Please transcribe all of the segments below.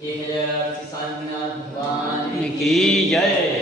एक हजार शांतिनाथ भगवान की जय।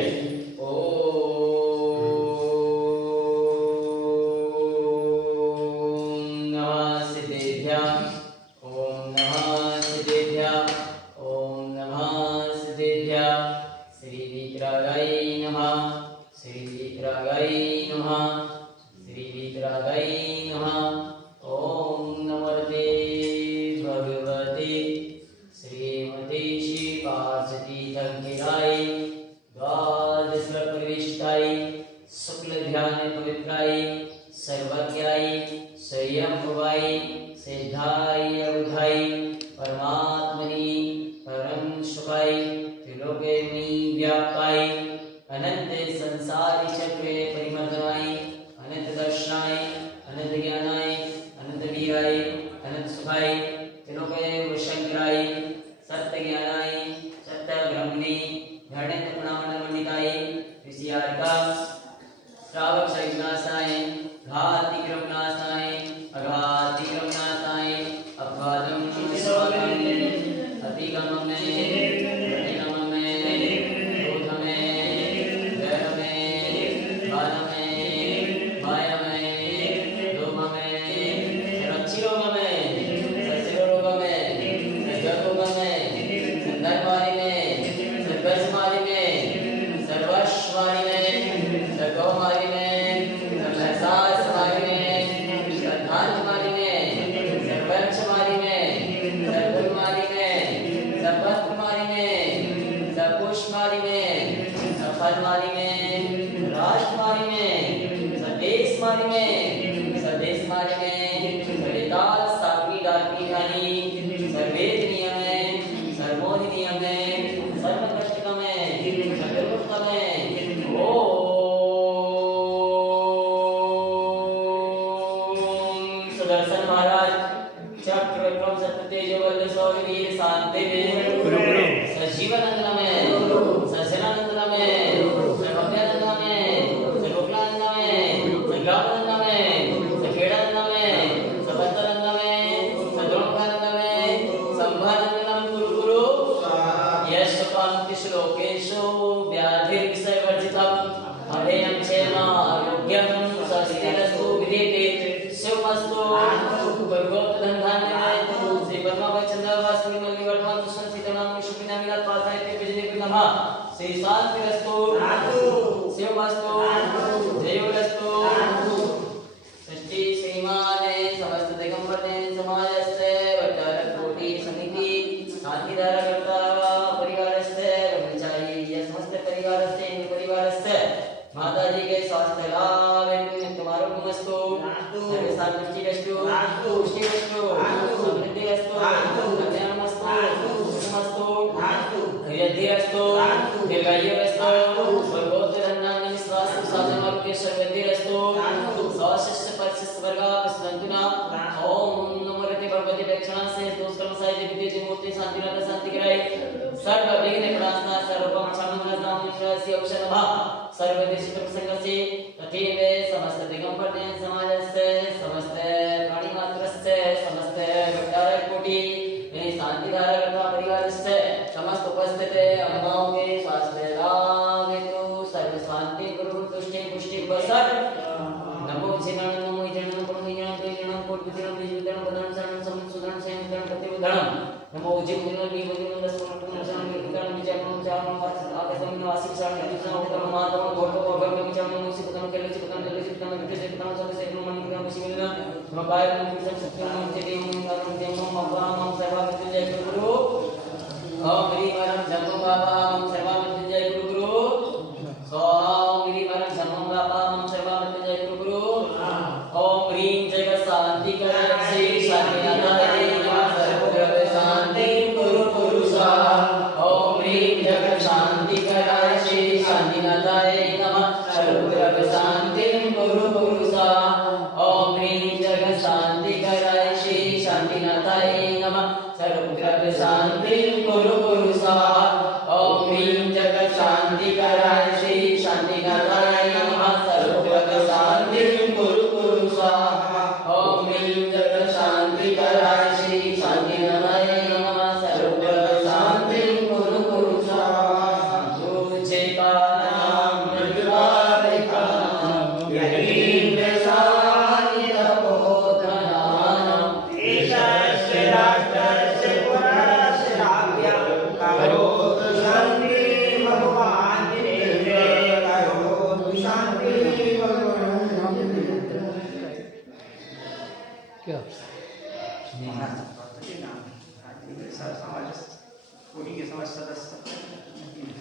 शांति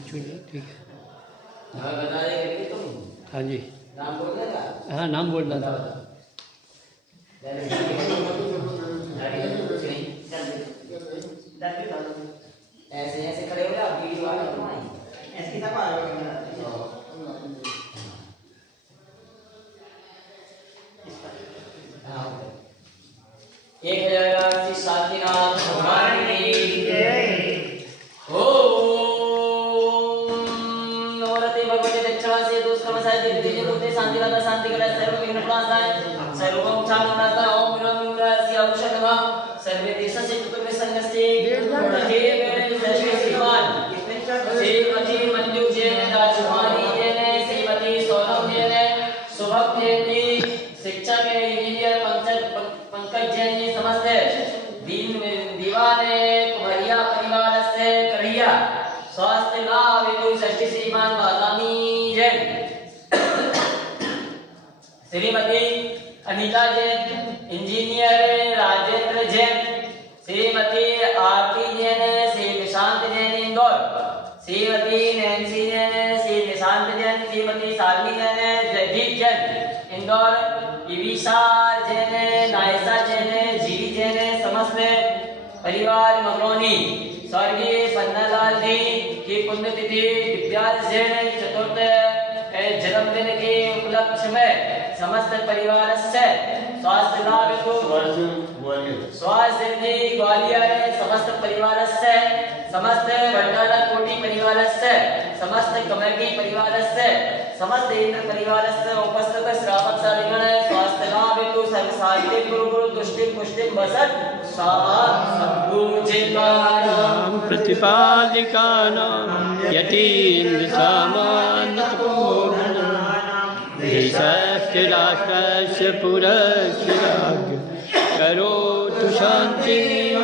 चलिए ठीक है। हाँ बता देंगे तुम हाँ जी, नाम बोलने का। हाँ नाम बोलना था। ऐसे ऐसे खड़े हो आप वीडियो आ रही तुम्हारी ऐसी तक आ एक श्री शांतिनाथ भगवान की जय। ओम नवरते भगवते दक्षिणासे दुष्कर्मसाय दिव्य रूपे शांतिदाता शांतिकरा सर्व विघ्नप्रणाशाय सर्वं क्षामनाता ओम विरम विमरास्य औषधः सर्वे देशस्य चतुर्वे संगस्ते हे मेरे सर्वे श्रीमान श्रीमती मंजू जैन राजकुमारी जैन श्रीमती सोनम जैन शुभम जैन शिक्षक इंजीनियर पंकज जैन जी समस्त दीवान कुमरिया परिवार से करिया स्वास्थ्य लाभ हेतु षष्ठी श्रीमान बादामी जैन श्रीमती अनीता जैन इंजीनियर राजेंद्र जैन श्रीमती आरती जैन श्री निशांत जैन इंदौर श्रीमती नैन्सी जैन श्री निशांत जैन श्रीमती शालिनी जैन जयदीप जैन इंदौर इविशा जैन नायसा जैन जीवी जैन समस्त परिवार मगरौनी स्वर्गीय पन्नालाल जी की पुण्यतिथि दिव्याल जैन चतुर्थ जन्मदिन के उपलक्ष्य में समस्त परिवार से स्वास्थ्य लाभ हेतु स्वास्थ्य सिद्धि ग्वालियर समस्त परिवार से समस्त भंडारा कोटि परिवार से समस्त कमरगी परिवार से समस्त इंद्र परिवार से उपस्थित श्रावक सालिगण स्वास्थ्य लाभ हेतु सर्व साहित्य गुरु गुरु तुष्टि पुष्टि बसत साधुजितानां प्रतिपादिकानां यतीन्द्र सामान्यपूर्णानां देशस्य राष्ट्रस्य पुरस्य राज्ञ करोतु शान्तिः